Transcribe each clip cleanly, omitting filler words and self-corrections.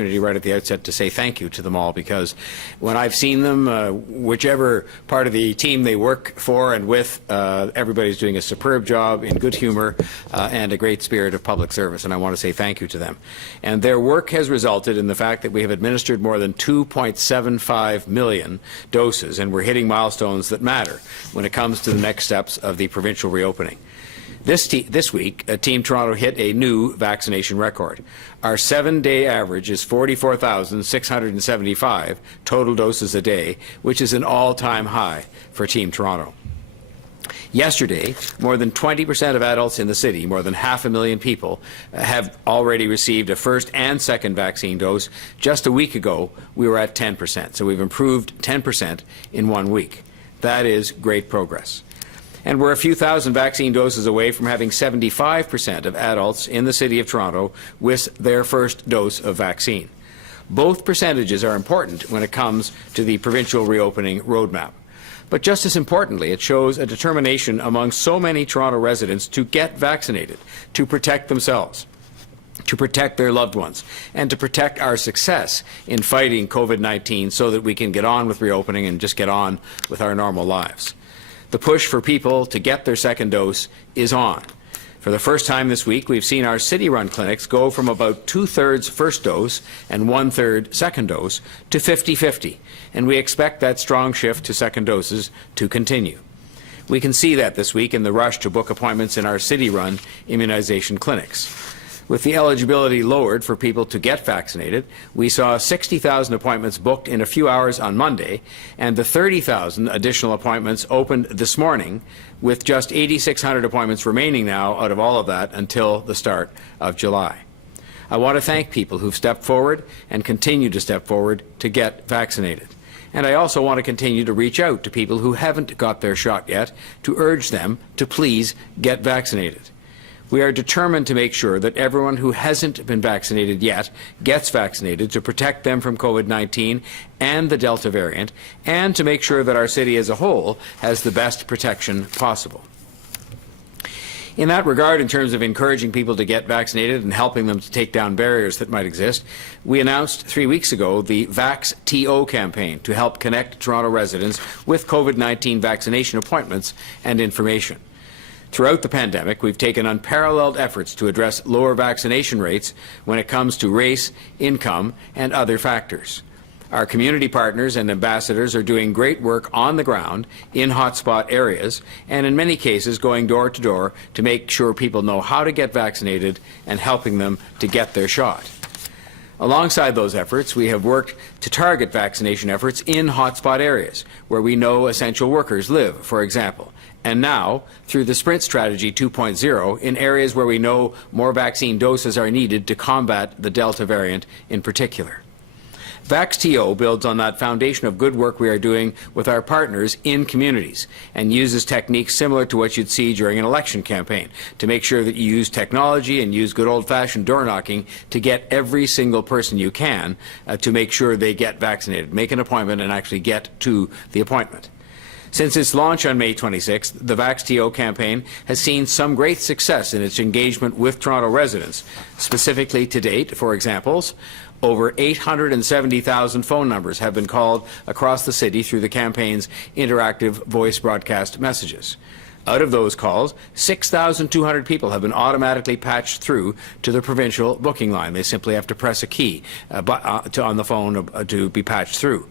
right at the outset to say thank you to them all, because when I've seen them, whichever part of the team they work for and with, everybody's doing a superb job in good humor and a great spirit of public service, and I want to say thank you to them. And their work has resulted in the fact that we have administered more than 2.75 million doses, and we're hitting milestones that matter when it comes to the next steps of the provincial reopening. This week, Team Toronto hit a new vaccination record. Our 7-day average is 44,675 total doses a day, which is an all-time high for Team Toronto. Yesterday, more than 20% of adults in the city, more than 500,000 people, have already received a first and second vaccine dose. Just a week ago, we were at 10%, so we've improved 10% in 1 week. That is great progress. And we're a few thousand vaccine doses away from having 75% of adults in the City of Toronto with their first dose of vaccine. Both percentages are important when it comes to the provincial reopening roadmap. But just as importantly, it shows a determination among so many Toronto residents to get vaccinated, to protect themselves, to protect their loved ones, and to protect our success in fighting COVID-19 so that we can get on with reopening and just get on with our normal lives. The push for people to get their second dose is on. For the first time this week, we've seen our city-run clinics go from about 2/3 first dose and 1/3 second dose to 50-50, and we expect that strong shift to second doses to continue. We can see that this week in the rush to book appointments in our city-run immunization clinics. With the eligibility lowered for people to get vaccinated, we saw 60,000 appointments booked in a few hours on Monday, and the 30,000 additional appointments opened this morning, with just 8,600 appointments remaining now out of all of that until the start of July. I want to thank people who've stepped forward and continue to step forward to get vaccinated. And I also want to continue to reach out to people who haven't got their shot yet to urge them to please get vaccinated. We are determined to make sure that everyone who hasn't been vaccinated yet gets vaccinated to protect them from COVID-19 and the Delta variant, and to make sure that our city as a whole has the best protection possible. In that regard, in terms of encouraging people to get vaccinated and helping them to take down barriers that might exist, we announced 3 weeks ago the VaxTO campaign to help connect Toronto residents with COVID-19 vaccination appointments and information. Throughout the pandemic, we've taken unparalleled efforts to address lower vaccination rates when it comes to race, income, and other factors. Our community partners and ambassadors are doing great work on the ground in hotspot areas, and in many cases going door to door to make sure people know how to get vaccinated and helping them to get their shot. Alongside those efforts, we have worked to target vaccination efforts in hotspot areas where we know essential workers live, for example, and now, through the Sprint Strategy 2.0, in areas where we know more vaccine doses are needed to combat the Delta variant in particular. VaxTO builds on that foundation of good work we are doing with our partners in communities and uses techniques similar to what you'd see during an election campaign to make sure that you use technology and use good old-fashioned door knocking to get every single person you can to make sure they get vaccinated, make an appointment and actually get to the appointment. Since its launch on May 26th, the VaxTO campaign has seen some great success in its engagement with Toronto residents. Specifically to date, for examples, over 870,000 phone numbers have been called across the city through the campaign's interactive voice broadcast messages. Out of those calls, 6,200 people have been automatically patched through to the provincial booking line. They simply have to press a key on the phone to be patched through.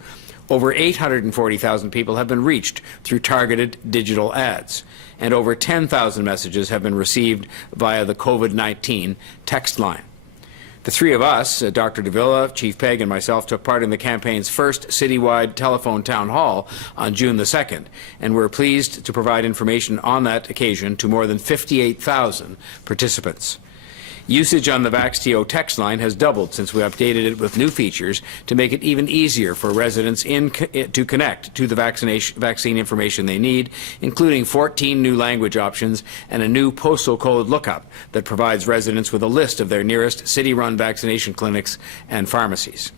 Over 840,000 people have been reached through targeted digital ads, and over 10,000 messages have been received via the COVID-19 text line. The three of us, Dr. Davila, Chief Pegg, and myself, took part in the campaign's first citywide telephone town hall on June the 2nd, and we're pleased to provide information on that occasion to more than 58,000 participants. Usage on the VaxTO text line has doubled since we updated it with new features to make it even easier for residents to connect to the vaccine information they need, including 14 new language options and a new postal code lookup that provides residents with a list of their nearest city-run vaccination clinics and pharmacies.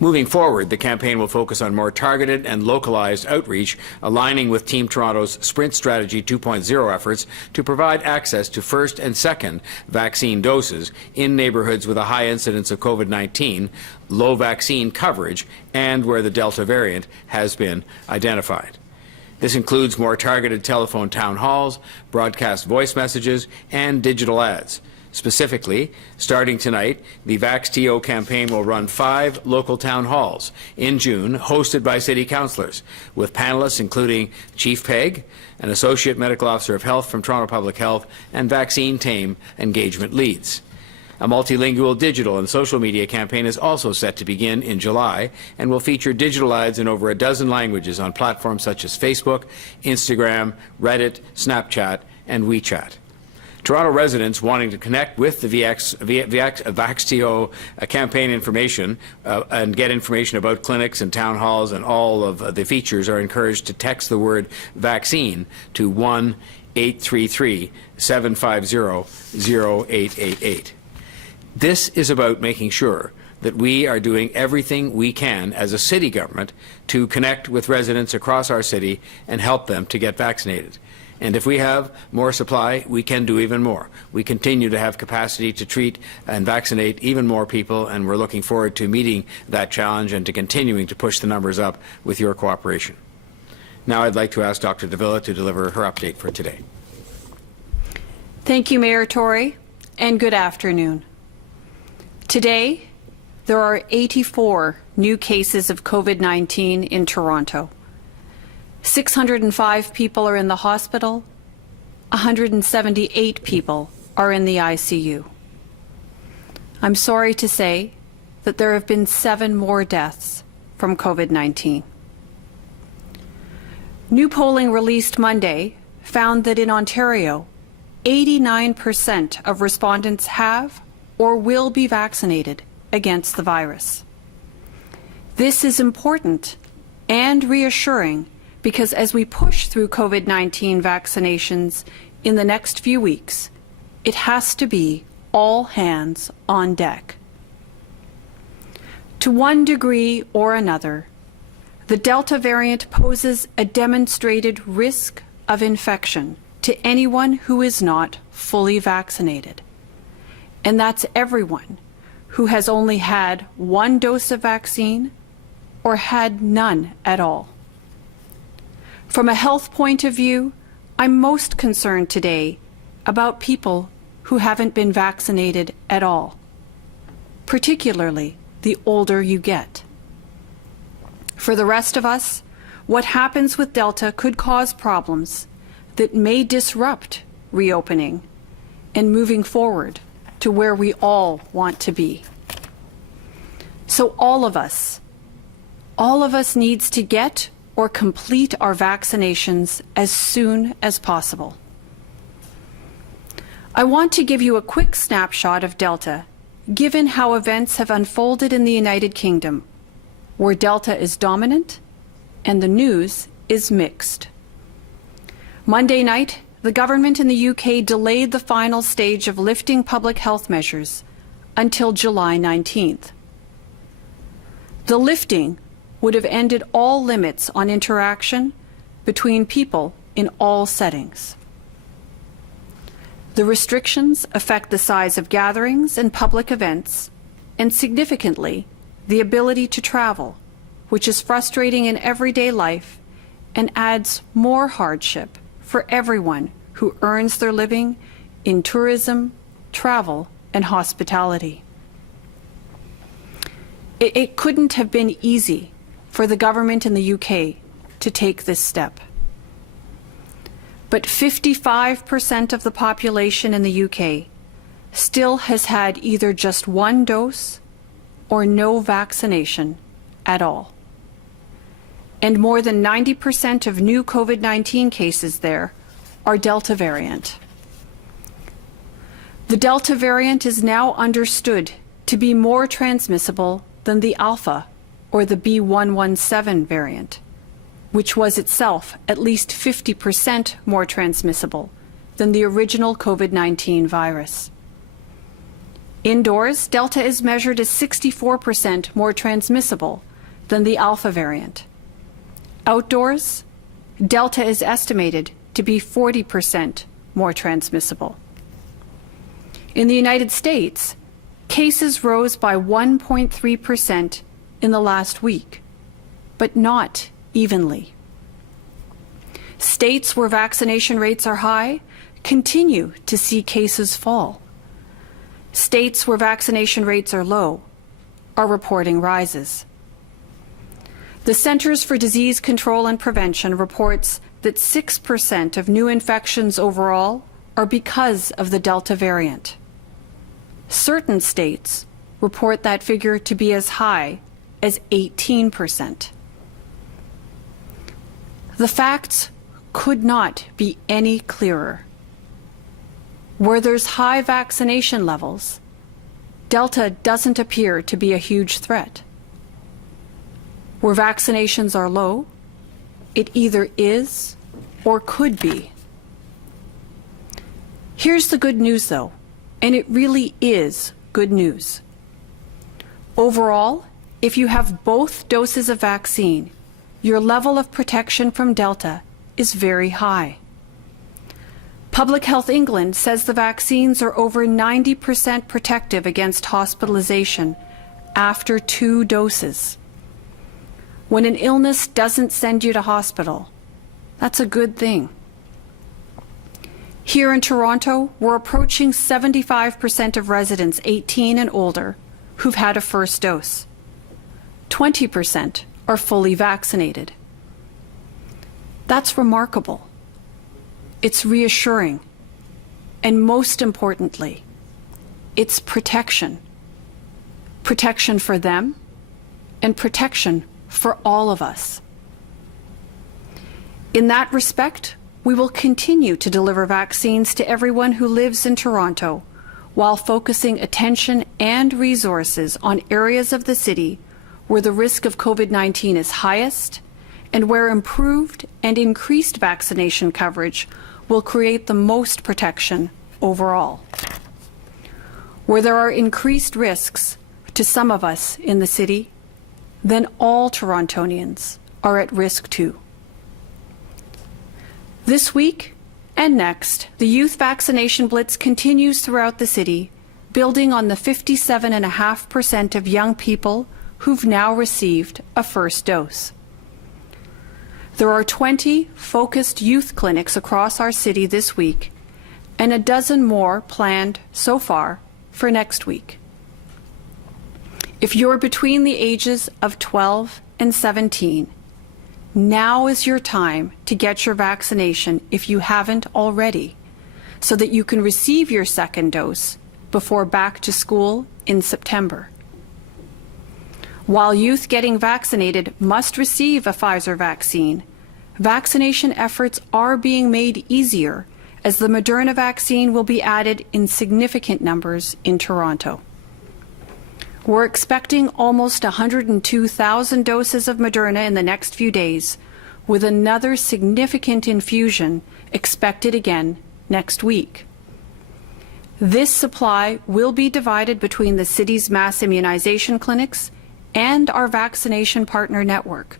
Moving forward, the campaign will focus on more targeted and localized outreach, aligning with Team Toronto's Sprint Strategy 2.0 efforts to provide access to first and second vaccine doses in neighbourhoods with a high incidence of COVID-19, low vaccine coverage, and where the Delta variant has been identified. This includes more targeted telephone town halls, broadcast voice messages, and digital ads. Specifically, starting tonight, the VaxTO campaign will run 5 local town halls in June, hosted by City Councillors, with panellists including Chief Pegg, an Associate Medical Officer of Health from Toronto Public Health, and vaccine team engagement leads. A multilingual digital and social media campaign is also set to begin in July and will feature digital ads in over a dozen languages on platforms such as Facebook, Instagram, Reddit, Snapchat, and WeChat. Toronto residents wanting to connect with the VaxTO campaign information and get information about clinics and town halls and all of the features are encouraged to text the word vaccine to 1-833-750-0888. This is about making sure that we are doing everything we can as a city government to connect with residents across our city and help them to get vaccinated. And if we have more supply, we can do even more. We continue to have capacity to treat and vaccinate even more people, and we're looking forward to meeting that challenge and to continuing to push the numbers up with your cooperation. Now I'd like to ask Dr. Davila to deliver her update for today. Thank you, Mayor Tory, and good afternoon. Today, there are 84 new cases of COVID-19 in Toronto. 605 people are in the hospital, 178 people are in the ICU. I'm sorry to say that there have been 7 more deaths from COVID-19. New polling released Monday found that in Ontario, 89% of respondents have or will be vaccinated against the virus. This is important and reassuring because as we push through COVID-19 vaccinations in the next few weeks, it has to be all hands on deck. To one degree or another, the Delta variant poses a demonstrated risk of infection to anyone who is not fully vaccinated. And that's everyone who has only had 1 dose of vaccine or had none at all. From a health point of view, I'm most concerned today about people who haven't been vaccinated at all, particularly the older you get. For the rest of us, what happens with Delta could cause problems that may disrupt reopening and moving forward to where we all want to be. So all of us needs to get or complete our vaccinations as soon as possible. I want to give you a quick snapshot of Delta, given how events have unfolded in the United Kingdom, where Delta is dominant and the news is mixed. Monday night, the government in the UK delayed the final stage of lifting public health measures until July 19th. The lifting would have ended all limits on interaction between people in all settings. The restrictions affect the size of gatherings and public events, and significantly, the ability to travel, which is frustrating in everyday life and adds more hardship for everyone who earns their living in tourism, travel, and hospitality. It couldn't have been easy for the government in the UK to take this step. But 55% of the population in the UK still has had either just 1 dose or no vaccination at all. And more than 90% of new COVID-19 cases there are Delta variant. The Delta variant is now understood to be more transmissible than the Alpha or the B.1.1.7 variant, which was itself at least 50% more transmissible than the original COVID-19 virus. Indoors, Delta is measured as 64% more transmissible than the Alpha variant. Outdoors, Delta is estimated to be 40% more transmissible. In the United States, cases rose by 1.3% in the last week, but not evenly. States where vaccination rates are high continue to see cases fall. States where vaccination rates are low are reporting rises. The Centers for Disease Control and Prevention reports that 6% of new infections overall are because of the Delta variant. Certain states report that figure to be as high as 18%. The facts could not be any clearer. Where there's high vaccination levels, Delta doesn't appear to be a huge threat. Where vaccinations are low, it either is or could be. Here's the good news, though, and it really is good news. Overall, if you have both doses of vaccine, your level of protection from Delta is very high. Public Health England says the vaccines are over 90% protective against hospitalization after 2 doses. When an illness doesn't send you to hospital, that's a good thing. Here in Toronto, we're approaching 75% of residents 18 and older who've had a first dose. 20% are fully vaccinated. That's remarkable. It's reassuring. And most importantly, it's protection. Protection for them and protection for all of us. In that respect, we will continue to deliver vaccines to everyone who lives in Toronto while focusing attention and resources on areas of the city where the risk of COVID-19 is highest and where improved and increased vaccination coverage will create the most protection overall. Where there are increased risks to some of us in the city, then all Torontonians are at risk too. This week and next, the youth vaccination blitz continues throughout the city, building on the 57.5% of young people who've now received a first dose. There are 20 focused youth clinics across our city this week, and a dozen more planned so far for next week. If you're between the ages of 12 and 17, now is your time to get your vaccination if you haven't already, so that you can receive your second dose before back to school in September. While youth getting vaccinated must receive a Pfizer vaccine, vaccination efforts are being made easier as the Moderna vaccine will be added in significant numbers in Toronto. We're expecting almost 102,000 doses of Moderna in the next few days, with another significant infusion expected again next week. This supply will be divided between the city's mass immunization clinics and our vaccination partner network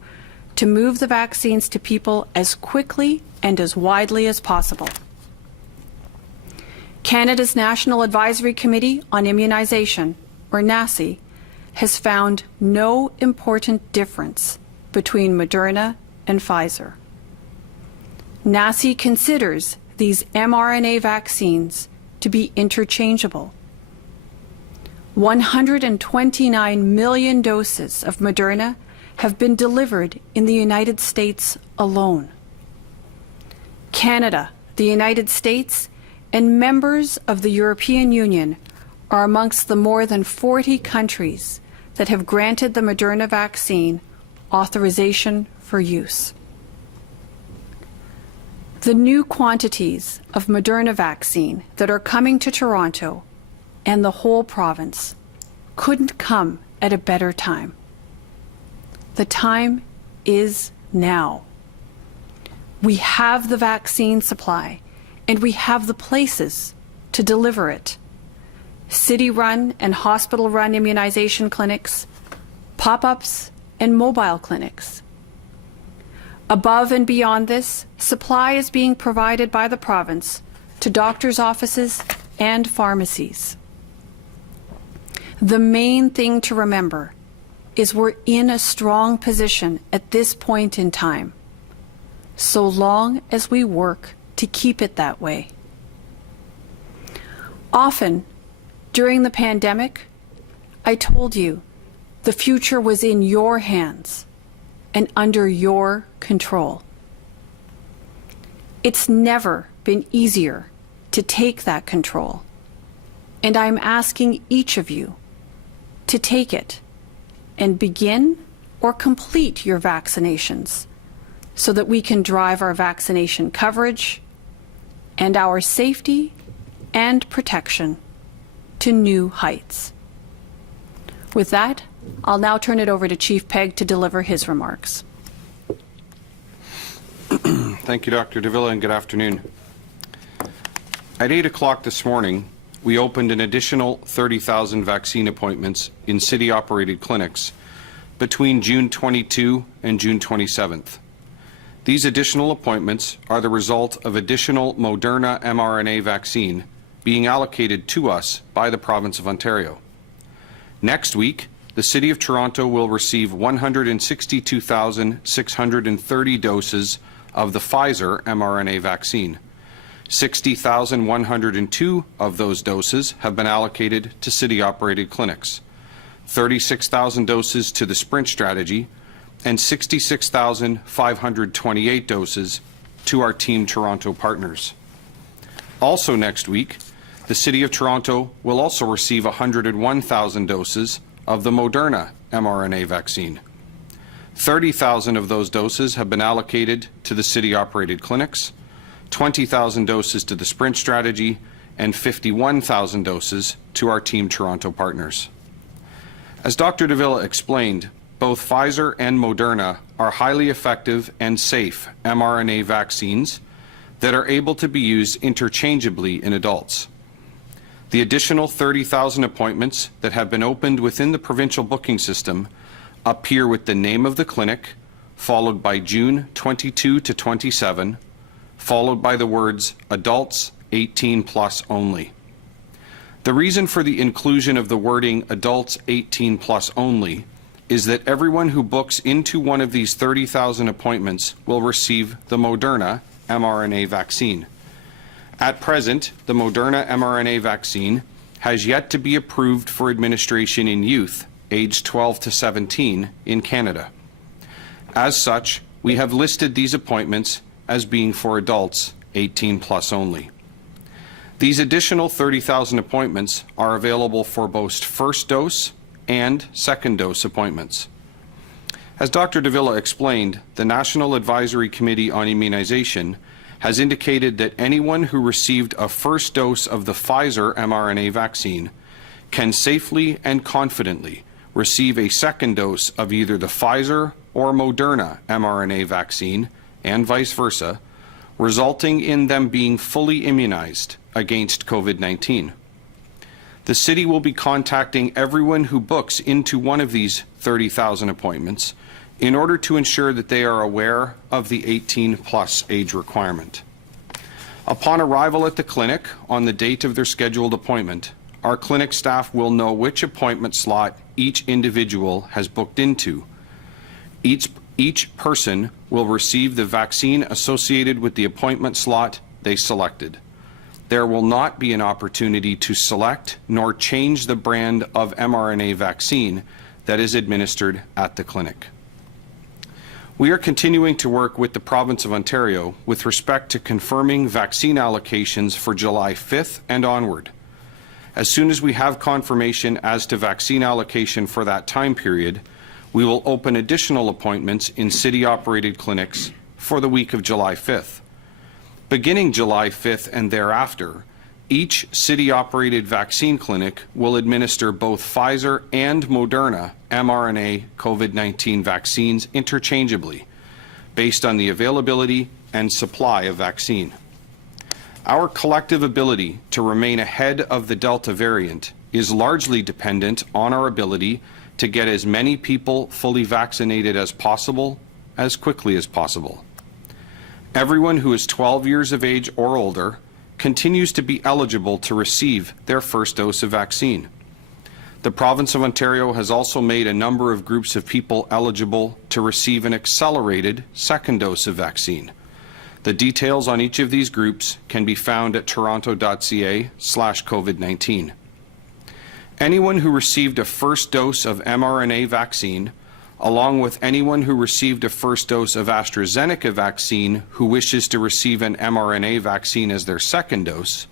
to move the vaccines to people as quickly and as widely as possible. Canada's National Advisory Committee on Immunization, or NACI, has found no important difference between Moderna and Pfizer. NACI considers these mRNA vaccines to be interchangeable. 129 million doses of Moderna have been delivered in the United States alone. Canada, the United States, and members of the European Union are amongst the more than 40 countries that have granted the Moderna vaccine authorization for use. The new quantities of Moderna vaccine that are coming to Toronto and the whole province couldn't come at a better time. The time is now. We have the vaccine supply, and we have the places to deliver it. city-run and hospital-run immunization clinics, pop-ups, and mobile clinics. Above and beyond this, supply is being provided by the province to doctors' offices and pharmacies. The main thing to remember is we're in a strong position at this point in time, so long as we work to keep it that way. Often, during the pandemic, I told you the future was in your hands and under your control. It's never been easier to take that control, and I'm asking each of you to take it and begin or complete your vaccinations so that we can drive our vaccination coverage and our safety and protection to new heights. With that, I'll now turn it over to Chief Pegg to deliver his remarks. Thank you, Dr. Davila, and good afternoon. At 8 o'clock this morning, we opened an additional 30,000 vaccine appointments in city-operated clinics between June 22 and June 27th. These additional appointments are the result of additional Moderna mRNA vaccine being allocated to us by the Province of Ontario. Next week, the City of Toronto will receive 162,630 doses of the Pfizer mRNA vaccine. 60,102 of those doses have been allocated to city-operated clinics, 36,000 doses to the Sprint strategy, and 66,528 doses to our Team Toronto partners. Also next week, the City of Toronto will also receive 101,000 doses of the Moderna mRNA vaccine. 30,000 of those doses have been allocated to the city-operated clinics, 20,000 doses to the Sprint strategy, and 51,000 doses to our Team Toronto partners. As Dr. Davila explained, both Pfizer and Moderna are highly effective and safe mRNA vaccines that are able to be used interchangeably in adults. The additional 30,000 appointments that have been opened within the provincial booking system appear with the name of the clinic, followed by June 22 to 27, followed by the words adults 18 plus only. The reason for the inclusion of the wording adults 18 plus only is that everyone who books into one of these 30,000 appointments will receive the Moderna mRNA vaccine. At present, the Moderna mRNA vaccine has yet to be approved for administration in youth aged 12 to 17 in Canada. As such, we have listed these appointments as being for adults 18 plus only. These additional 30,000 appointments are available for both first dose and second dose appointments. As Dr. Davila explained, the National Advisory Committee on Immunization has indicated that anyone who received a first dose of the Pfizer mRNA vaccine can safely and confidently receive a second dose of either the Pfizer or Moderna mRNA vaccine, and vice versa, resulting in them being fully immunized against COVID-19. The City will be contacting everyone who books into one of these 30,000 appointments in order to ensure that they are aware of the 18-plus age requirement. Upon arrival at the clinic on the date of their scheduled appointment, our clinic staff will know which appointment slot each individual has booked into. Each person will receive the vaccine associated with the appointment slot they selected. There will not be an opportunity to select nor change the brand of mRNA vaccine that is administered at the clinic. We are continuing to work with the Province of Ontario with respect to confirming vaccine allocations for July 5th and onward. As soon as we have confirmation as to vaccine allocation for that time period, we will open additional appointments in city-operated clinics for the week of July 5th. Beginning July 5th and thereafter, each city-operated vaccine clinic will administer both Pfizer and Moderna mRNA COVID-19 vaccines interchangeably, based on the availability and supply of vaccine. Our collective ability to remain ahead of the Delta variant is largely dependent on our ability to get as many people fully vaccinated as possible, as quickly as possible. Everyone who is 12 years of age or older continues to be eligible to receive their first dose of vaccine. The province of Ontario has also made a number of groups of people eligible to receive an accelerated second dose of vaccine. The details on each of these groups can be found at toronto.ca/COVID-19. Anyone who received a first dose of mRNA vaccine, along with anyone who received a first dose of AstraZeneca vaccine who wishes to receive an mRNA vaccine as their second dose,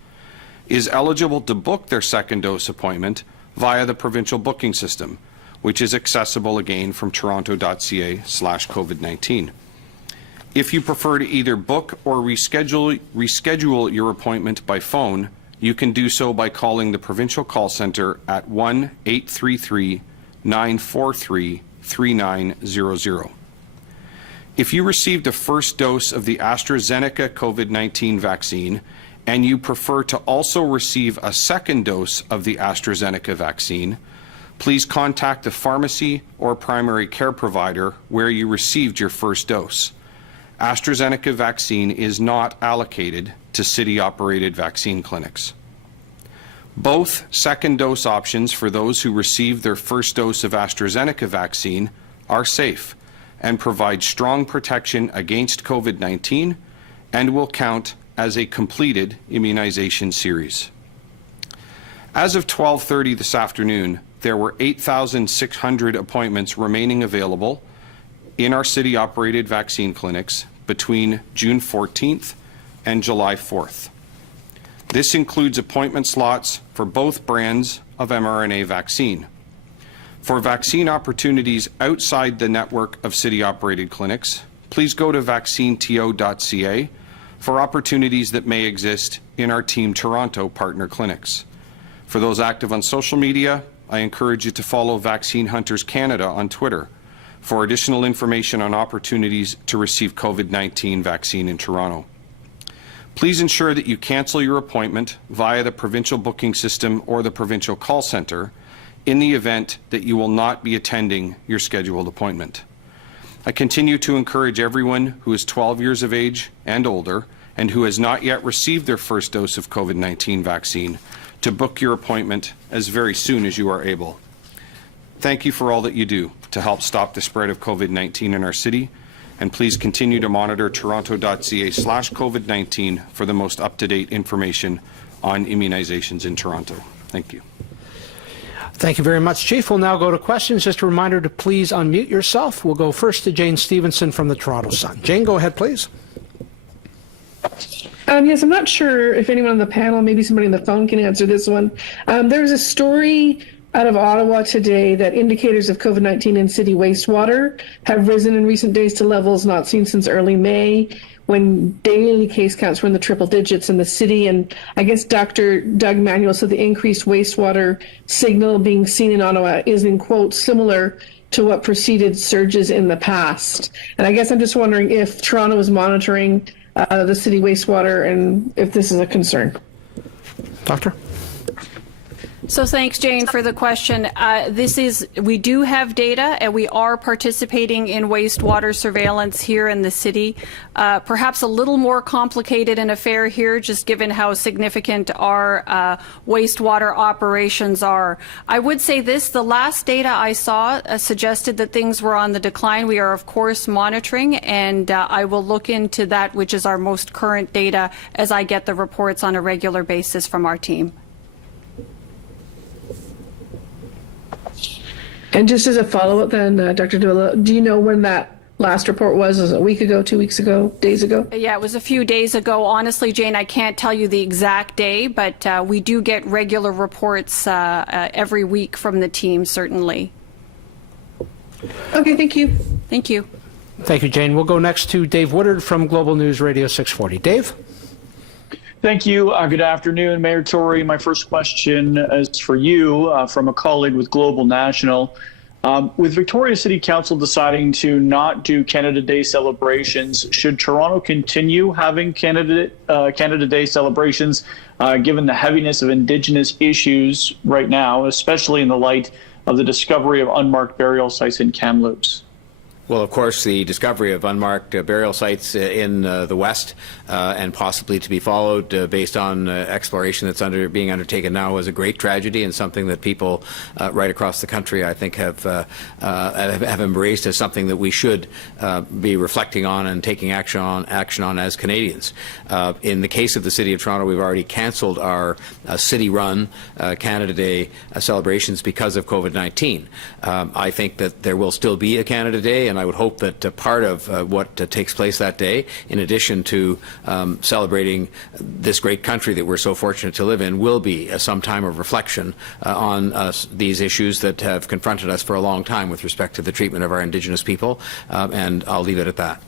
is eligible to book their second dose appointment via the provincial booking system, which is accessible again from toronto.ca/COVID-19. If you prefer to either book or reschedule your appointment by phone, you can do so by calling the provincial call centre at 1-833-943-3900. If you received a first dose of the AstraZeneca COVID-19 vaccine and you prefer to also receive a second dose of the AstraZeneca vaccine, please contact the pharmacy or primary care provider where you received your first dose. AstraZeneca vaccine is not allocated to city-operated vaccine clinics. Both second dose options for those who received their first dose of AstraZeneca vaccine are safe and provide strong protection against COVID-19 and will count as a completed immunization series. As of 12:30 this afternoon, there were 8,600 appointments remaining available in our city-operated vaccine clinics between June 14th and July 4th. This includes appointment slots for both brands of mRNA vaccine. For vaccine opportunities outside the network of city-operated clinics, please go to vaccineto.ca for opportunities that may exist in our Team Toronto partner clinics. For those active on social media, I encourage you to follow Vaccine Hunters Canada on Twitter for additional information on opportunities to receive COVID-19 vaccine in Toronto. Please ensure that you cancel your appointment via the provincial booking system or the provincial call centre in the event that you will not be attending your scheduled appointment. I continue to encourage everyone who is 12 years of age and older and who has not yet received their first dose of COVID-19 vaccine to book your appointment as very soon as you are able. Thank you for all that you do to help stop the spread of COVID-19 in our city, and please continue to monitor toronto.ca/COVID-19 for the most up-to-date information on immunizations in Toronto. Thank you. Thank you very much, Chief. We'll now go to questions. Just a reminder to please unmute yourself. We'll go first to Jane Stevenson from the Toronto Sun. Jane, go ahead, please. Yes, I'm not sure if anyone on the panel, maybe somebody on the phone can answer this one. There was a story out of Ottawa today that indicators of COVID-19 in city wastewater have risen in recent days to levels not seen since early May, when daily case counts were in the triple digits in the city. And I guess Dr. Doug Manuel said the increased wastewater signal being seen in Ottawa is, in quotes, similar to what preceded surges in the past. And I guess I'm just wondering if Toronto is monitoring the city wastewater and if this is a concern. Doctor? So thanks, Jane, for the question. We do have data, and we are participating in wastewater surveillance here in the city. Perhaps a little more complicated an affair here, just given how significant our wastewater operations are. I would say this, the last data I saw suggested that things were on the decline. We are, of course, monitoring, and I will look into that, which is our most current data, as I get the reports on a regular basis from our team. And just as a follow-up then, Dr. Dula, do you know when that last report was? Was it a week ago, 2 weeks ago, days ago? Yeah, it was a few days ago. Honestly, Jane, I can't tell you the exact day, but we do get regular reports every week from the team, certainly. Okay, thank you. Thank you. Thank you, Jane. We'll go next to Dave Woodard from Global News Radio 640. Dave? Thank you. Good afternoon, Mayor Tory. My first question is for you from a colleague with Global National. With Victoria City Council deciding to not do Canada Day celebrations, should Toronto continue having Canada Day celebrations, given the heaviness of Indigenous issues right now, especially in the light of the discovery of unmarked burial sites in Kamloops? Well, of course, the discovery of unmarked burial sites in the West and possibly to be followed based on exploration that's being undertaken now was a great tragedy and something that people right across the country, I think, have embraced as something that we should be reflecting on and taking action on as Canadians. In the case of the City of Toronto, we've already cancelled our city-run Canada Day celebrations because of COVID-19. I think that there will still be a Canada Day, and I would hope that part of what takes place that day, in addition to celebrating this great country that we're so fortunate to live in, will be some time of reflection on these issues that have confronted us for a long time with respect to the treatment of our Indigenous people, and I'll leave it at that.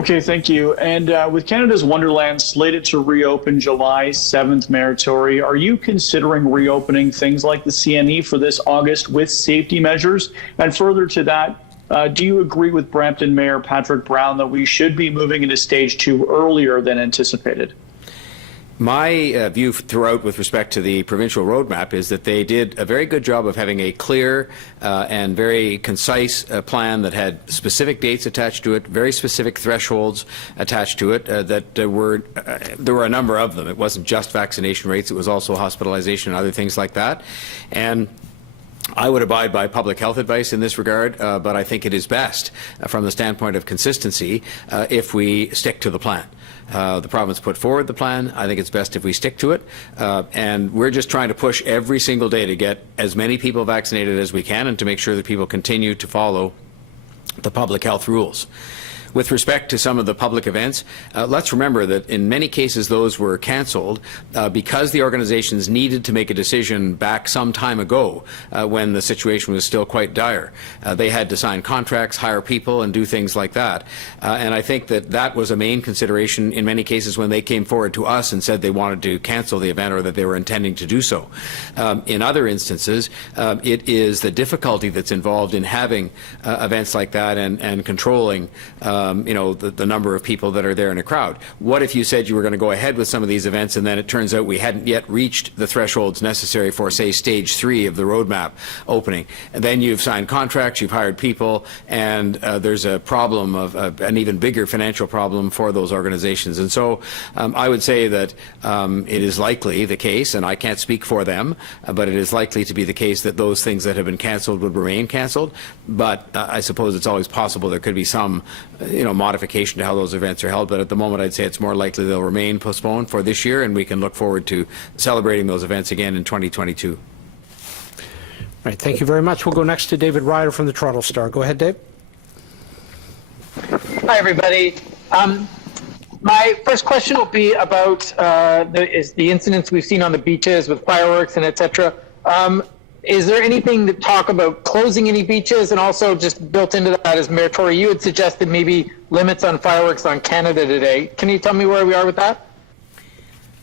Okay, thank you. And with Canada's Wonderland slated to reopen July 7th, Mayor Tory, are you considering reopening things like the CNE for this August with safety measures? And further to that, do you agree with Brampton Mayor Patrick Brown that we should be moving into stage 2 earlier than anticipated? My view throughout with respect to the provincial roadmap is that they did a very good job of having a clear and very concise plan that had specific dates attached to it, very specific thresholds attached to it, there were a number of them. It wasn't just vaccination rates, it was also hospitalization and other things like that. And I would abide by public health advice in this regard, but I think it is best from the standpoint of consistency if we stick to the plan. The province put forward the plan. I think it's best if we stick to it. And we're just trying to push every single day to get as many people vaccinated as we can and to make sure that people continue to follow the public health rules. With respect to some of the public events, let's remember that in many cases those were cancelled because the organizations needed to make a decision back some time ago when the situation was still quite dire. They had to sign contracts, hire people, and do things like that. And I think that that was a main consideration in many cases when they came forward to us and said they wanted to cancel the event or that they were intending to do so. In other instances, it is the difficulty that's involved in having events like that and controlling the number of people that are there in a crowd. What if you said you were going to go ahead with some of these events and then it turns out we hadn't yet reached the thresholds necessary for, say, stage 3 of the roadmap opening? And then you've signed contracts, you've hired people, and there's a problem of an even bigger financial problem for those organizations. And so I would say that it is likely the case, and I can't speak for them, but it is likely to be the case that those things that have been canceled would remain canceled. But I suppose it's always possible there could be some modification to how those events are held, but at the moment I'd say it's more likely they'll remain postponed for this year, and we can look forward to celebrating those events again in 2022. All right, thank you very much. We'll go next to David Ryder from the Toronto Star. Go ahead, Dave. Hi, everybody. My first question will be about the incidents we've seen on the beaches with fireworks and et cetera. Is there anything to talk about closing any beaches? And also just built into that, as Mayor Tory, you had suggested maybe limits on fireworks on Canada Day. Can you tell me where we are with that?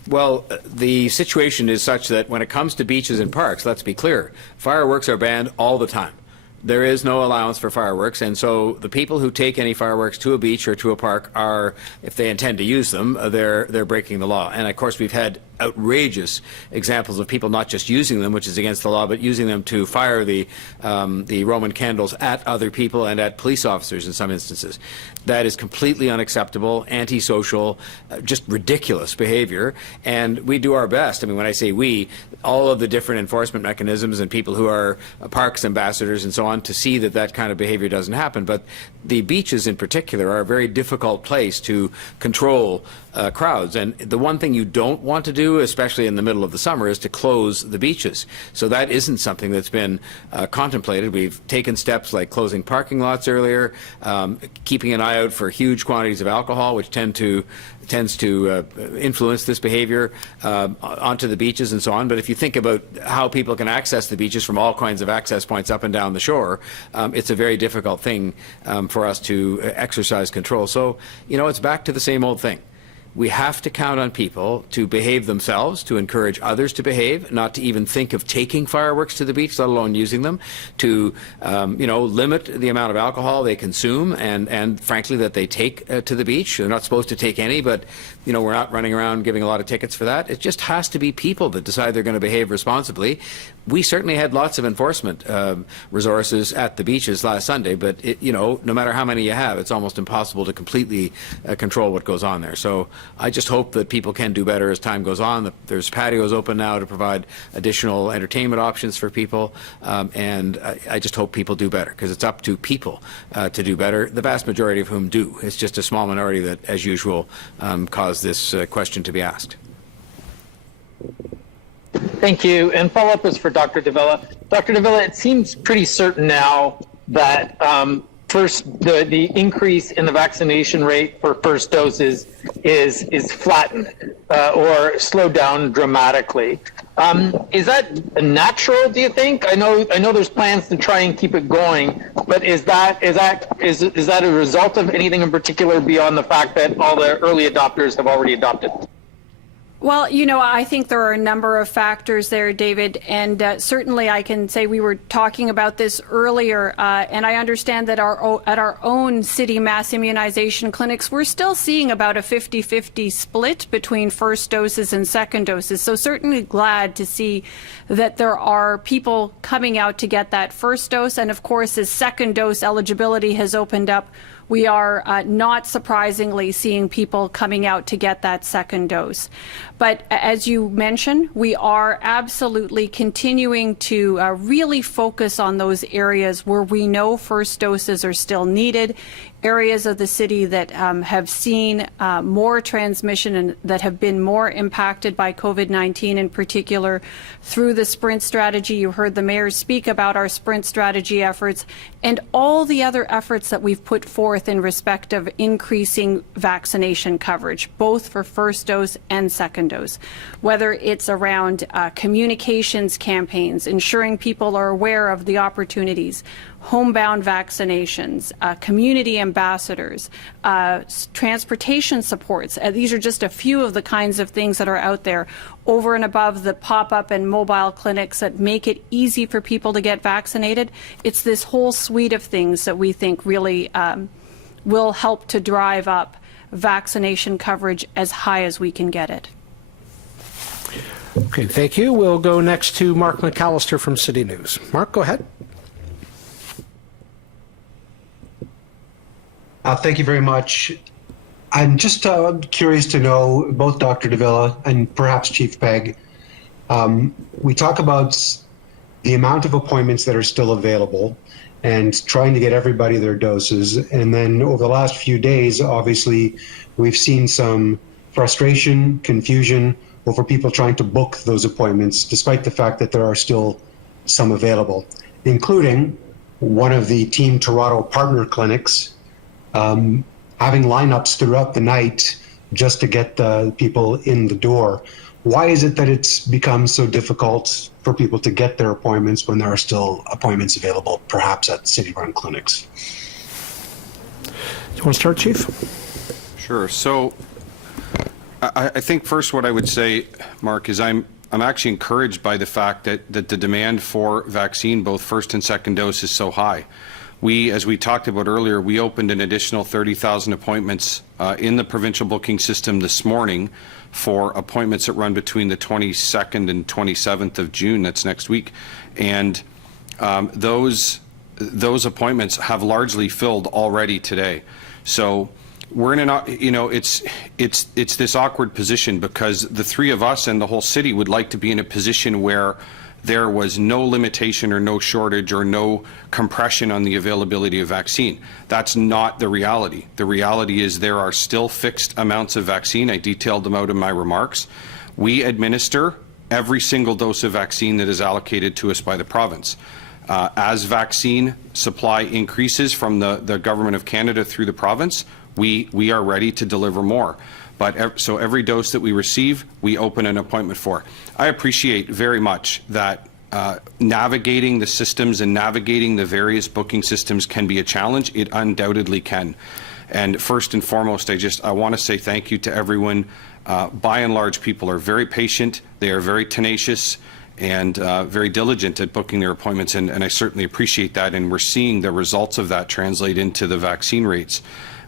Well, the situation is such that when it comes to beaches and parks, let's be clear, fireworks are banned all the time. There is no allowance for fireworks, and so the people who take any fireworks to a beach or to a park are, if they intend to use them, they're breaking the law. And of course, we've had outrageous examples of people not just using them, which is against the law, but using them to fire the Roman candles at other people and at police officers in some instances. That is completely unacceptable, antisocial, just ridiculous behavior, and we do our best. I mean, when I say we, all of the different enforcement mechanisms and people who are parks ambassadors and so on, to see that that kind of behavior doesn't happen. But the beaches in particular are a very difficult place to control crowds, and the one thing you don't want to do, especially in the middle of the summer, is to close the beaches. So that isn't something that's been contemplated. We've taken steps like closing parking lots earlier, keeping an eye out for huge quantities of alcohol, which tends to influence this behavior onto the beaches and so on. But if you think about how people can access the beaches from all kinds of access points up and down the shore, it's a very difficult thing for us to exercise control. So, it's back to the same old thing. we have to count on people to behave themselves, to encourage others to behave, not to even think of taking fireworks to the beach, let alone using them, to limit the amount of alcohol they consume and frankly that they take to the beach. They're not supposed to take any, but we're not running around giving a lot of tickets for that. It just has to be people that decide they're going to behave responsibly. We certainly had lots of enforcement resources at the beaches last Sunday, but no matter how many you have, it's almost impossible to completely control what goes on there. So I just hope that people can do better as time goes on. There's patios open now to provide additional entertainment options for people, and I just hope people do better, because it's up to people to do better, the vast majority of whom do. It's just a small minority that, as usual, caused this question to be asked. Thank you. And follow-up is for Dr. Davila. Dr. Davila, it seems pretty certain now that first, the increase in the vaccination rate for first doses is flattened or slowed down dramatically. Is that natural, do you think? I know there's plans to try and keep it going, but is that a result of anything in particular beyond the fact that all the early adopters have already adopted? Well, I think there are a number of factors there, David, and certainly I can say we were talking about this earlier, and I understand that at our own city mass immunization clinics, we're still seeing about a 50-50 split between first doses and second doses. So certainly glad to see that there are people coming out to get that first dose, and of course, as second dose eligibility has opened up, we are not surprisingly seeing people coming out to get that second dose. But as you mentioned, we are absolutely continuing to really focus on those areas where we know first doses are still needed, areas of the city that have seen more transmission and that have been more impacted by COVID-19 in particular through the sprint strategy. You heard the mayor speak about our sprint strategy efforts and all the other efforts that we've put forth in respect of increasing vaccination coverage, both for first dose and second dose, whether it's around communications campaigns, ensuring people are aware of the opportunities, homebound vaccinations, community ambassadors, transportation supports. These are just a few of the kinds of things that are out there over and above the pop-up and mobile clinics that make it easy for people to get vaccinated. It's this whole suite of things that we think really will help to drive up vaccination coverage as high as we can get it. Okay, thank you. We'll go next to Mark McAllister from City News. Mark, go ahead. Thank you very much. I'm just curious to know, both Dr. Davila and perhaps Chief Pegg, we talk about the amount of appointments that are still available and trying to get everybody their doses. And then over the last few days, obviously, we've seen some frustration, confusion over people trying to book those appointments, despite the fact that there are still some available, including one of the Team Toronto partner clinics having lineups throughout the night just to get the people in the door. Why is it that it's become so difficult for people to get their appointments when there are still appointments available, perhaps at city-run clinics? You want to start, Chief? Sure. So I think first what I would say, Mark, is I'm actually encouraged by the fact that the demand for vaccine, both first and second dose, is so high. As we talked about earlier, we opened an additional 30,000 appointments in the provincial booking system this morning for appointments that run between the 22nd and 27th of June. That's next week. And those appointments have largely filled already today. So we're in it's this awkward position because the three of us and the whole city would like to be in a position where there was no limitation or no shortage or no compression on the availability of vaccine. That's not the reality. The reality is there are still fixed amounts of vaccine. I detailed them out in my remarks. We administer every single dose of vaccine that is allocated to us by the province. As vaccine supply increases from the Government of Canada through the province, we are ready to deliver more. But so every dose that we receive, we open an appointment for. I appreciate very much that navigating the systems and navigating the various booking systems can be a challenge. It undoubtedly can. And first and foremost, I want to say thank you to everyone. By and large, people are very patient, they are very tenacious, and very diligent at booking their appointments, and I certainly appreciate that, and we're seeing the results of that translate into the vaccine rates.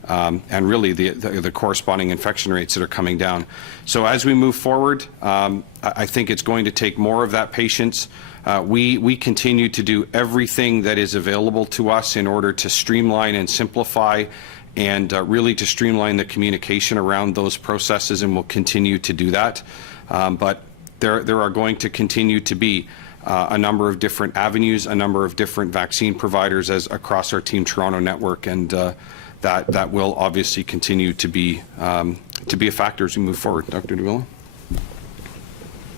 And really the corresponding infection rates that are coming down. So as we move forward, I think it's going to take more of that patience. We continue to do everything that is available to us in order to streamline and simplify and really to streamline the communication around those processes, and we'll continue to do that. But there are going to continue to be a number of different avenues, a number of different vaccine providers across our Team Toronto network, and that will obviously continue to be a factor as we move forward. Dr. Davila?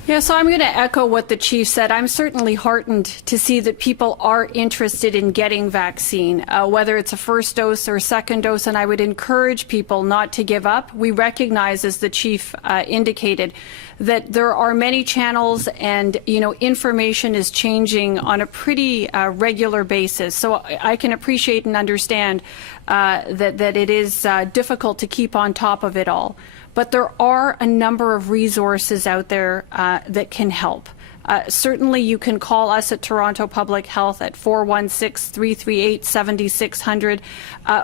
Yeah, so I'm going to echo what the chief said. I'm certainly heartened to see that people are interested in getting vaccine, whether it's a first dose or a second dose, and I would encourage people not to give up. We recognize, as the chief indicated, that there are many channels and, information is changing on a pretty regular basis. So I can appreciate and understand that it is difficult to keep on top of it all. But there are a number of resources out there that can help. Certainly you can call us at Toronto Public Health at 416-338-7600.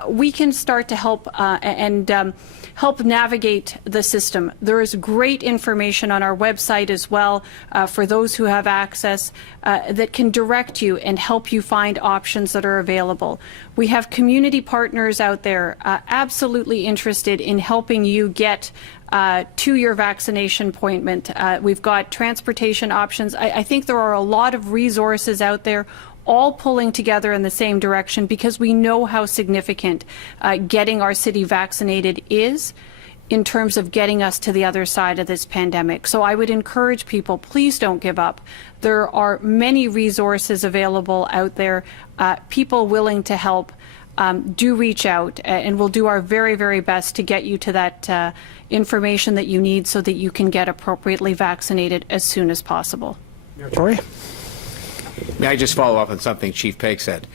We can start to help and help navigate the system. There is great information on our website as well for those who have access that can direct you and help you find options that are available. We have community partners out there absolutely interested in helping you get to your vaccination appointment. We've got transportation options. I think there are a lot of resources out there all pulling together in the same direction because we know how significant getting our city vaccinated is in terms of getting us to the other side of this pandemic. So I would encourage people, please don't give up. There are many resources available out there, people willing to help. Do reach out, and we'll do our very, very best to get you to that information that you need so that you can get appropriately vaccinated as soon as possible. Tory? May I just follow up on something Chief Pegg said?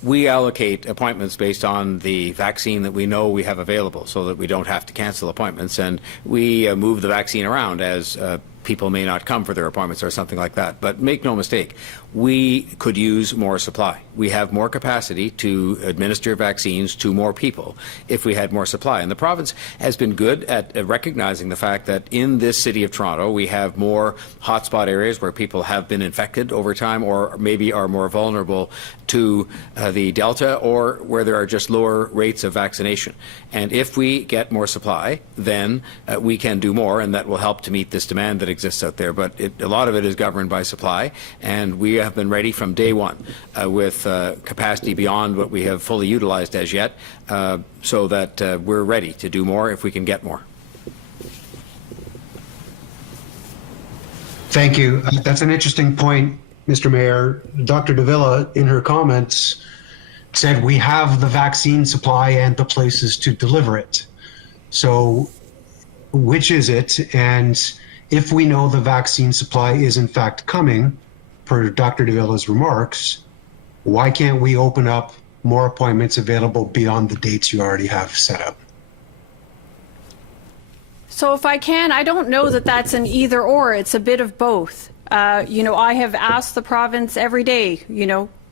We allocate appointments based on the vaccine that we know we have available so that we don't have to cancel appointments, and we move the vaccine around as people may not come for their appointments or something like that. But make no mistake, we could use more supply. We have more capacity to administer vaccines to more people if we had more supply. And the province has been good at recognizing the fact that in this city of Toronto, we have more hotspot areas where people have been infected over time or maybe are more vulnerable to the Delta, or where there are just lower rates of vaccination. And if we get more supply, then we can do more, and that will help to meet this demand that exists out there. But a lot of it is governed by supply, and we have been ready from day one with capacity beyond what we have fully utilized as yet, so that we're ready to do more if we can get more. Thank you. That's an interesting point, Mr. Mayor. Dr. Davila, in her comments, said we have the vaccine supply and the places to deliver it. So which is it? And if we know the vaccine supply is in fact coming, per Dr. Davila's remarks, why can't we open up more appointments available beyond the dates you already have set up? So if I can, I don't know that that's an either or. It's a bit of both. I have asked the province every day,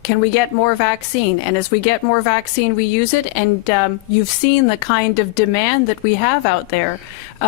can we get more vaccine? And as we get more vaccine, we use it. And you've seen the kind of demand that we have out there,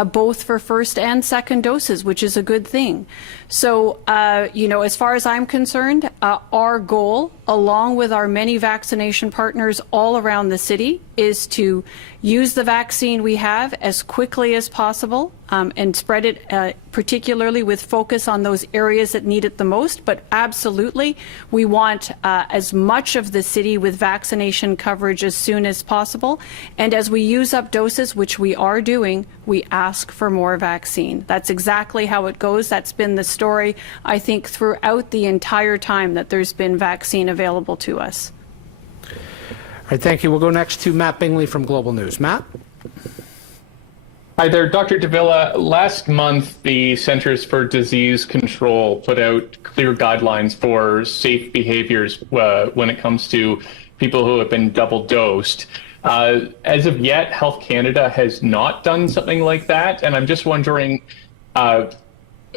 both for first and second doses, which is a good thing. So, as far as I'm concerned, our goal, along with our many vaccination partners all around the city, is to use the vaccine we have as quickly as possible and spread it particularly with focus on those areas that need it the most. But absolutely, we want as much of the city with vaccination coverage as soon as possible. And as we use up doses, which we are doing, we ask for more vaccine. That's exactly how it goes. That's been the story, I think, throughout the entire time that there's been vaccine available to us. All right, thank you. We'll go next to Matt Bingley from Global News. Matt? Hi there, Dr. Davila. Last month, the Centers for Disease Control put out clear guidelines for safe behaviors when it comes to people who have been double dosed. As of yet, Health Canada has not done something like that, and I'm just wondering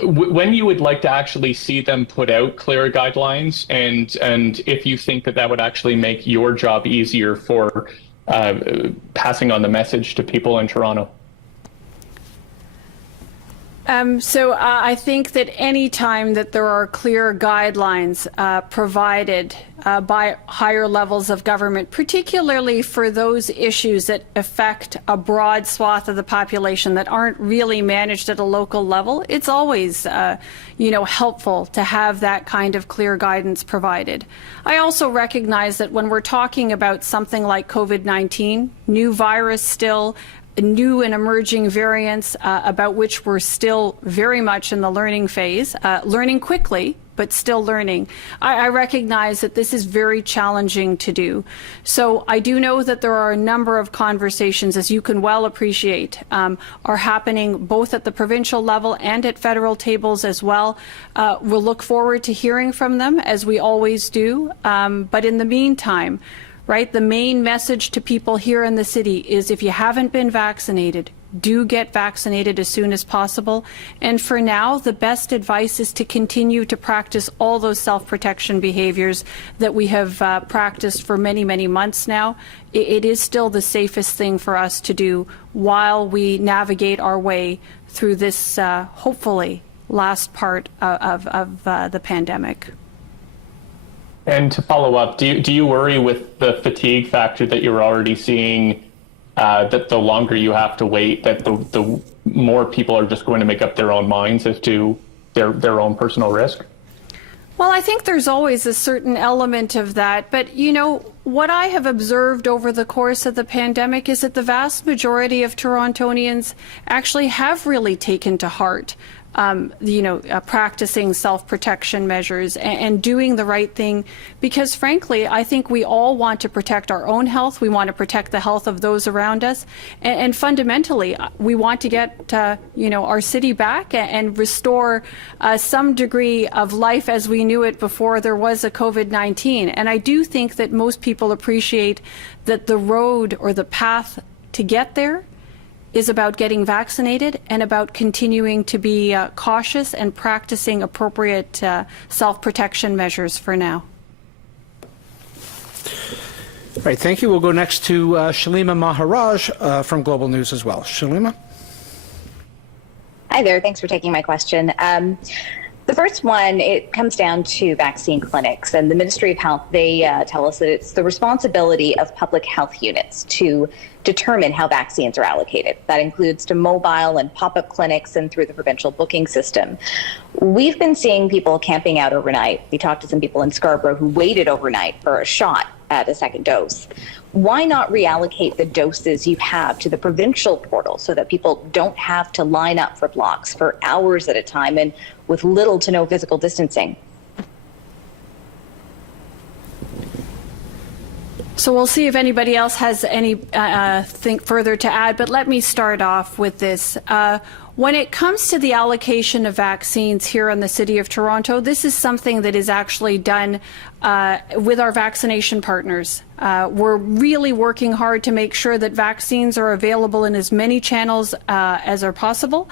when you would like to actually see them put out clear guidelines, and if you think that that would actually make your job easier for passing on the message to people in Toronto. I think that any time that there are clear guidelines provided by higher levels of government, particularly for those issues that affect a broad swath of the population that aren't really managed at a local level, it's always, helpful to have that kind of clear guidance provided. I also recognize that when we're talking about something like COVID-19, new virus still, new and emerging variants about which we're still very much in the learning phase, learning quickly, but still learning. I recognize that this is very challenging to do. So I do know that there are a number of conversations, as you can well appreciate, are happening both at the provincial level and at federal tables as well. We'll look forward to hearing from them, as we always do. But in the meantime, right, the main message to people here in the city is if you haven't been vaccinated, do get vaccinated as soon as possible. And for now, the best advice is to continue to practice all those self-protection behaviors that we have practiced for many, many months now. It is still the safest thing for us to do while we navigate our way through this, hopefully, last part of the pandemic. And to follow up, do you worry with the fatigue factor that you're already seeing, that the longer you have to wait, that the more people are just going to make up their own minds as to their own personal risk? Well, I think there's always a certain element of that. But, what I have observed over the course of the pandemic is that the vast majority of Torontonians actually have really taken to heart practicing self-protection measures and doing the right thing, because frankly, I think we all want to protect our own health. We want to protect the health of those around us. And fundamentally, we want to get, our city back and restore some degree of life as we knew it before there was a COVID-19. And I do think that most people appreciate that the road or the path to get there is about getting vaccinated and about continuing to be cautious and practicing appropriate self-protection measures for now. All right, thank you. We'll go next to Shalima Maharaj from Global News as well. Shalima? Hi there. Thanks for taking my question. The first one, it comes down to vaccine clinics, and the Ministry of Health, they tell us that it's the responsibility of public health units to determine how vaccines are allocated. That includes to mobile and pop-up clinics and through the provincial booking system. We've been seeing people camping out overnight. We talked to some people in Scarborough who waited overnight for a shot at a second dose. Why not reallocate the doses you have to the provincial portal so that people don't have to line up for blocks for hours at a time and with little to no physical distancing? So we'll see if anybody else has any think further to add, but let me start off with this. When it comes to the allocation of vaccines here in the City of Toronto, this is something that is actually done with our vaccination partners. We're really working hard to make sure that vaccines are available in as many channels as are possible.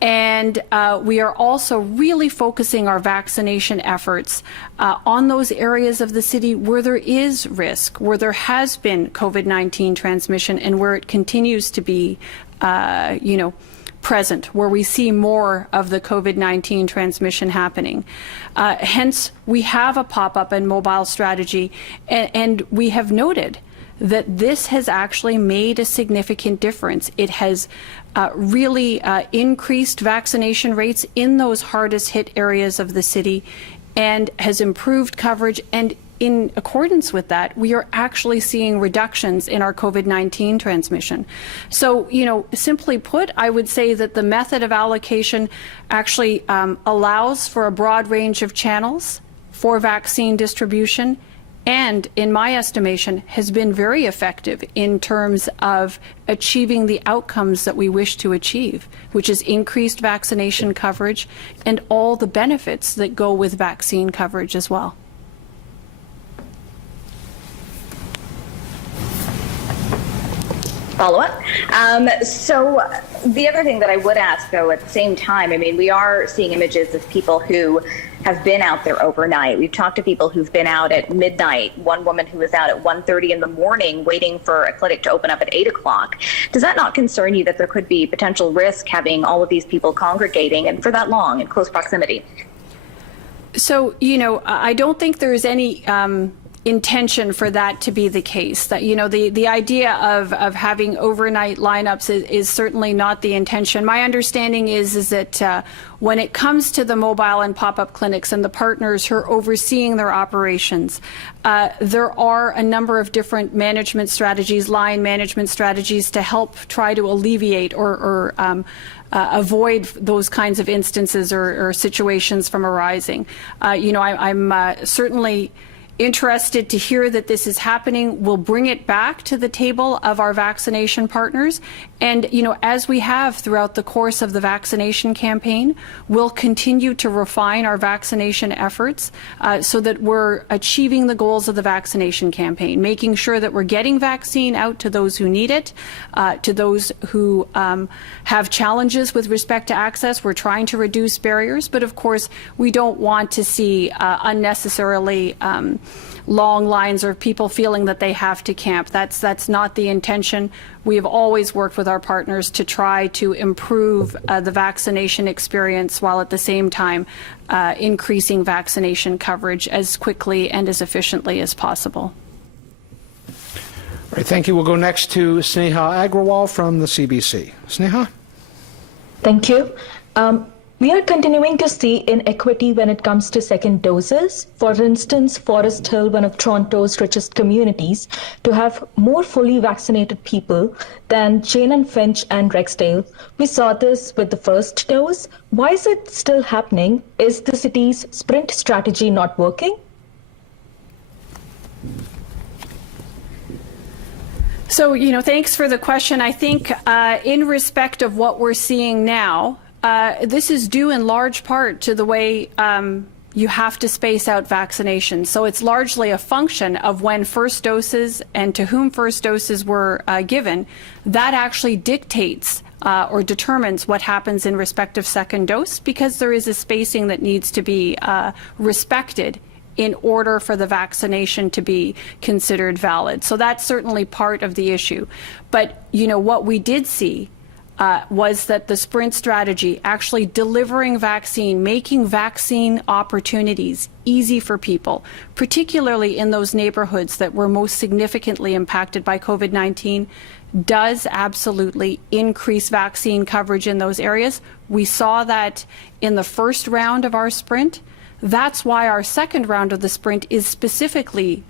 And we are also really focusing our vaccination efforts on those areas of the city where there is risk, where there has been COVID-19 transmission, and where it continues to be, present, where we see more of the COVID-19 transmission happening. Hence, we have a pop-up and mobile strategy, and we have noted that this has actually made a significant difference. It has really increased vaccination rates in those hardest hit areas of the city and has improved coverage. And in accordance with that, we are actually seeing reductions in our COVID-19 transmission. So, simply put, I would say that the method of allocation actually allows for a broad range of channels for vaccine distribution, and in my estimation has been very effective in terms of achieving the outcomes that we wish to achieve, which is increased vaccination coverage and all the benefits that go with vaccine coverage as well. follow-up. So the other thing that I would ask, though, at the same time, I mean, we are seeing images of people who have been out there overnight. We've talked to people who've been out at midnight. One woman who was out at 1:30 in the morning waiting for a clinic to open up at 8 o'clock. Does that not concern you that there could be potential risk having all of these people congregating and for that long in close proximity? So, I don't think there's any intention for that to be the case. That, the idea of having overnight lineups is certainly not the intention. My understanding is that when it comes to the mobile and pop-up clinics and the partners who are overseeing their operations, there are a number of different management strategies, line management strategies to help try to alleviate or avoid those kinds of instances or situations from arising. I'm certainly interested to hear that this is happening. We'll bring it back to the table of our vaccination partners. And, as we have throughout the course of the vaccination campaign, we'll continue to refine our vaccination efforts so that we're achieving the goals of the vaccination campaign, making sure that we're getting vaccine out to those who need it, to those who have challenges with respect to access. We're trying to reduce barriers, but of course, we don't want to see unnecessarily long lines or people feeling that they have to camp. That's not the intention. We have always worked with our partners to try to improve the vaccination experience while at the same time increasing vaccination coverage as quickly and as efficiently as possible. All right, thank you. We'll go next to Sneha Agrawal from the CBC. Sneha? Thank you. We are continuing to see inequity when it comes to second doses. For instance, Forest Hill, one of Toronto's richest communities, to have more fully vaccinated people than Jane and Finch and Rexdale. We saw this with the first dose. Why is it still happening? Is the city's sprint strategy not working? So, thanks for the question. I think in respect of what we're seeing now, this is due in large part to the way you have to space out vaccinations. So it's largely a function of when first doses and to whom first doses were given. That actually dictates or determines what happens in respect of second dose, because there is a spacing that needs to be respected in order for the vaccination to be considered valid. So that's certainly part of the issue. But, what we did see was that the sprint strategy, actually delivering vaccine, making vaccine opportunities easy for people, particularly in those neighborhoods that were most significantly impacted by COVID-19, does absolutely increase vaccine coverage in those areas. We saw that in the first round of our sprint. That's why our second round of the sprint is specifically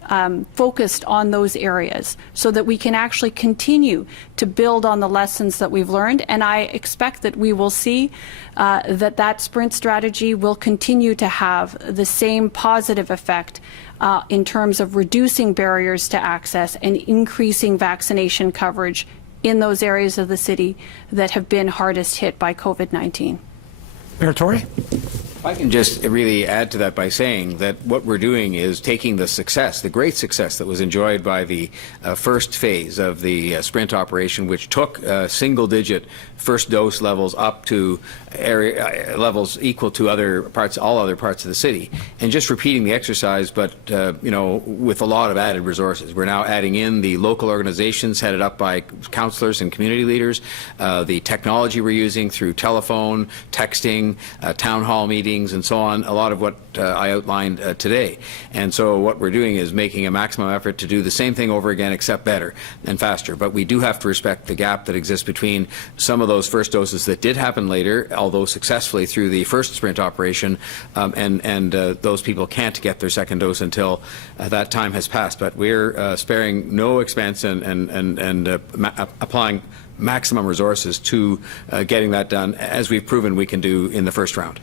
focused on those areas, so that we can actually continue to build on the lessons that we've learned. And I expect that we will see that sprint strategy will continue to have the same positive effect in terms of reducing barriers to access and increasing vaccination coverage in those areas of the city that have been hardest hit by COVID-19. Mayor Tory? I can just really add to that by saying that what we're doing is taking the success, the great success that was enjoyed by the first phase of the sprint operation, which took single-digit first dose levels up to area levels equal to all other parts of the city, and just repeating the exercise, but with a lot of added resources. We're now adding in the local organizations headed up by councillors and community leaders, the technology we're using through telephone, texting, town hall meetings, and so on, a lot of what I outlined today. And so what we're doing is making a maximum effort to do the same thing over again, except better and faster. But we do have to respect the gap that exists between some of those first doses that did happen later, although successfully through the first sprint operation, and those people can't get their second dose until that time has passed. But we're sparing no expense and applying maximum resources to getting that done, as we've proven we can do in the first round.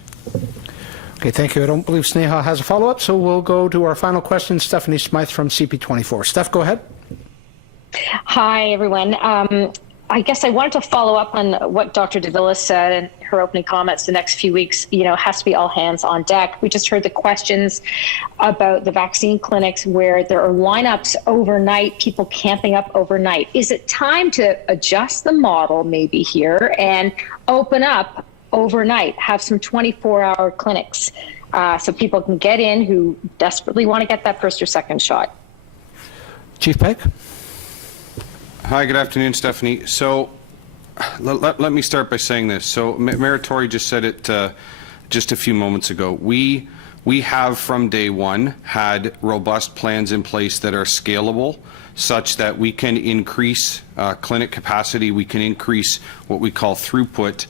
Okay, thank you. I don't believe Sneha has a follow-up, so we'll go to our final question, Stephanie Smythe from CP24. Steph, go ahead. Hi, everyone. I guess I wanted to follow up on what Dr. Davila said in her opening comments, the next few weeks, has to be all hands on deck. We just heard the questions about the vaccine clinics where there are lineups overnight, people camping up overnight. Is it time to adjust the model maybe here and open up overnight, have some 24-hour clinics so people can get in who desperately want to get that first or second shot? Chief Pegg? Hi, good afternoon, Stephanie. So let me start by saying this. So Mayor Tory just said it just a few moments ago. We have from day one had robust plans in place that are scalable such that we can increase clinic capacity, we can increase what we call throughput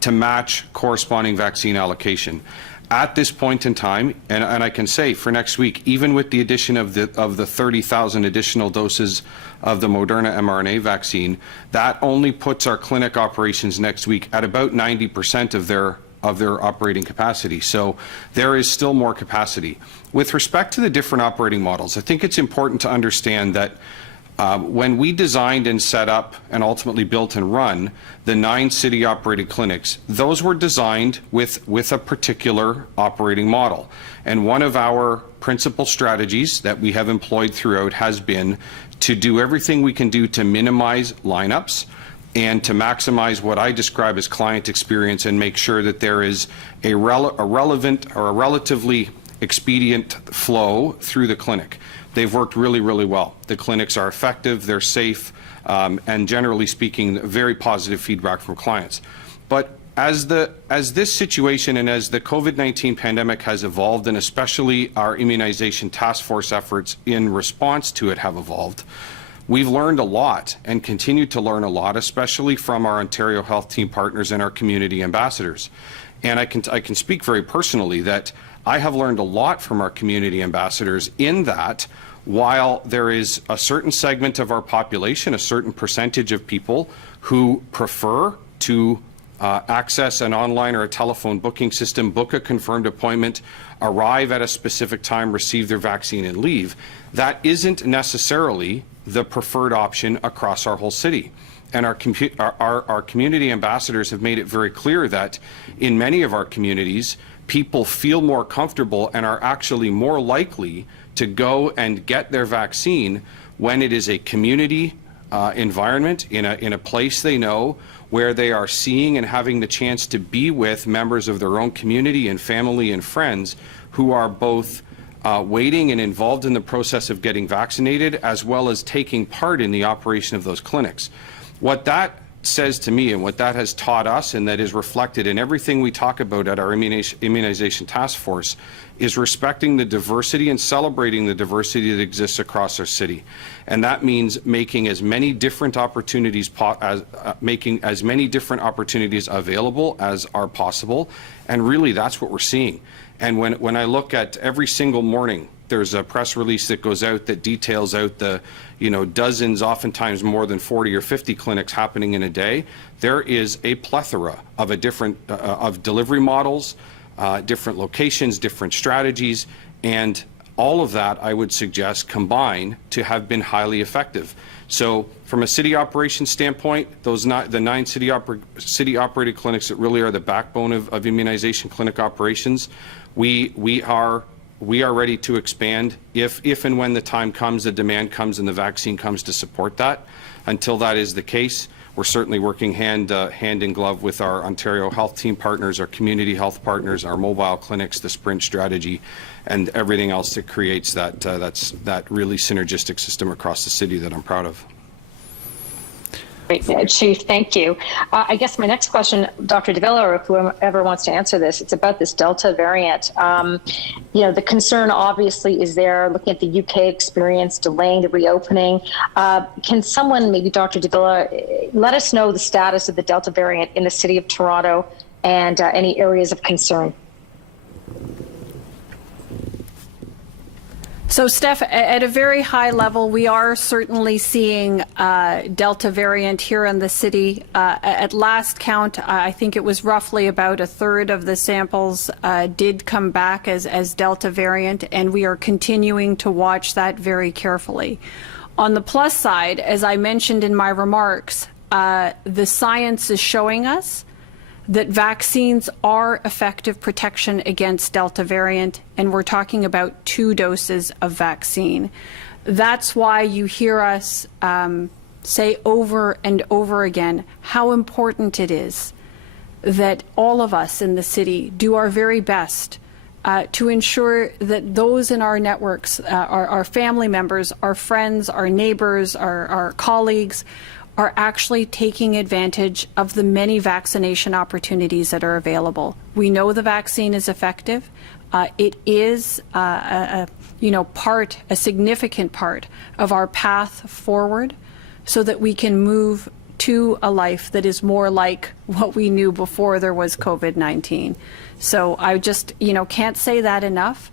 to match corresponding vaccine allocation. At this point in time, and I can say for next week, even with the addition of the 30,000 additional doses of the Moderna mRNA vaccine, that only puts our clinic operations next week at about 90% of their operating capacity. So there is still more capacity. With respect to the different operating models, I think it's important to understand that when we designed and set up and ultimately built and run the 9 city-operated clinics, those were designed with a particular operating model. And one of our principal strategies that we have employed throughout has been to do everything we can do to minimize lineups and to maximize what I describe as client experience and make sure that there is a relevant or a relatively expedient flow through the clinic. They've worked really, really well. The clinics are effective, they're safe, and generally speaking, very positive feedback from clients. But as this situation and as the COVID-19 pandemic has evolved, and especially our immunization task force efforts in response to it have evolved, we've learned a lot and continue to learn a lot, especially from our Ontario Health Team partners and our community ambassadors. And I can speak very personally that I have learned a lot from our community ambassadors in that while there is a certain segment of our population, a certain percentage of people who prefer to access an online or a telephone booking system, book a confirmed appointment, arrive at a specific time, receive their vaccine and leave, that isn't necessarily the preferred option across our whole city. And our community ambassadors have made it very clear that in many of our communities, people feel more comfortable and are actually more likely to go and get their vaccine when it is a community environment, in a place they know, where they are seeing and having the chance to be with members of their own community and family and friends who are both waiting and involved in the process of getting vaccinated, as well as taking part in the operation of those clinics. What that says to me and what that has taught us, and that is reflected in everything we talk about at our immunization task force, is respecting the diversity and celebrating the diversity that exists across our city. And that means making as many different opportunities available as are possible. And really, that's what we're seeing. And when I look at every single morning, there's a press release that goes out that details out the, dozens, oftentimes more than 40 or 50 clinics happening in a day. There is a plethora of of delivery models, different locations, different strategies, and all of that, I would suggest, combine to have been highly effective. So from a city operation standpoint, the 9 city-operated clinics that really are the backbone of immunization clinic operations, we are ready to expand if and when the time comes, the demand comes, and the vaccine comes to support that. Until that is the case, we're certainly working hand in glove with our Ontario Health Team partners, our community health partners, our mobile clinics, the sprint strategy, and everything else that creates that really synergistic system across the city that I'm proud of. Great, Chief, thank you. I guess my next question, Dr. Davila, or whoever wants to answer this, it's about this Delta variant. The concern obviously is there, looking at the UK experience, delaying the reopening. Can someone, maybe Dr. Davila, let us know the status of the Delta variant in the city of Toronto and any areas of concern? So, Steph, at a very high level, we are certainly seeing Delta variant here in the city. At last count, I think it was roughly about a third of the samples did come back as Delta variant, and we are continuing to watch that very carefully. On the plus side, as I mentioned in my remarks, the science is showing us that vaccines are effective protection against Delta variant, and we're talking about 2 doses of vaccine. That's why you hear us say over and over again how important it is that all of us in the city do our very best to ensure that those in our networks, our family members, our friends, our neighbors, our colleagues, are actually taking advantage of the many vaccination opportunities that are available. We know the vaccine is effective. It is a significant part of our path forward so that we can move to a life that is more like what we knew before there was COVID-19. So I just, can't say that enough.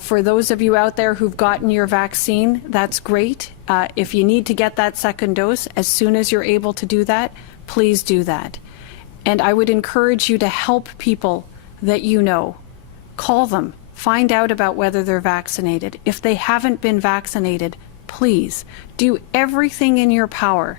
For those of you out there who've gotten your vaccine, that's great. If you need to get that second dose, as soon as you're able to do that, please do that. And I would encourage you to help people that you know. Call them, find out about whether they're vaccinated. If they haven't been vaccinated, please do everything in your power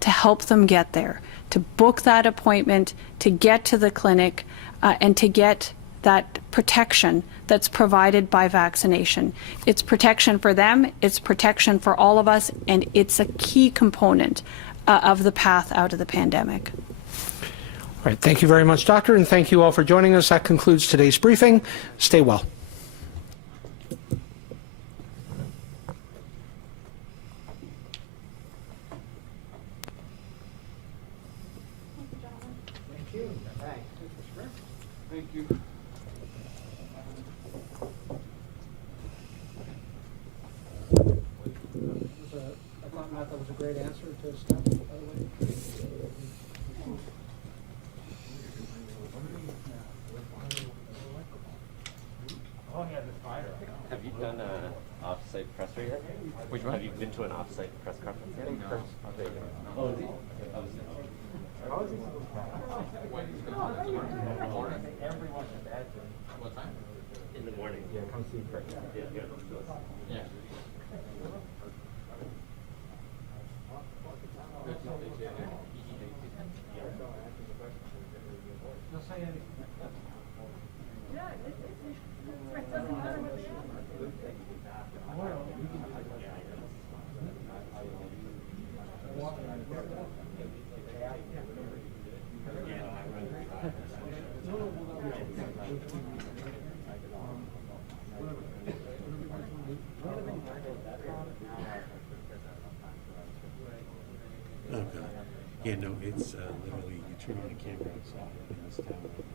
to help them get there, to book that appointment, to get to the clinic, and to get that protection that's provided by vaccination. It's protection for them, it's protection for all of us, and it's a key component of the path out of the pandemic. All right, thank you very much, Doctor, and thank you all for joining us. That concludes today's briefing. Stay well. That was a great answer to Steph, by the way. Have you done an off-site presser yet? Which one? Have you been to an off-site press conference yet? No. Oh, is he? What time? In the morning. Yeah, come see first. Yeah. Yeah. Okay. Yeah, no, it's literally you turn on the camera outside in this town.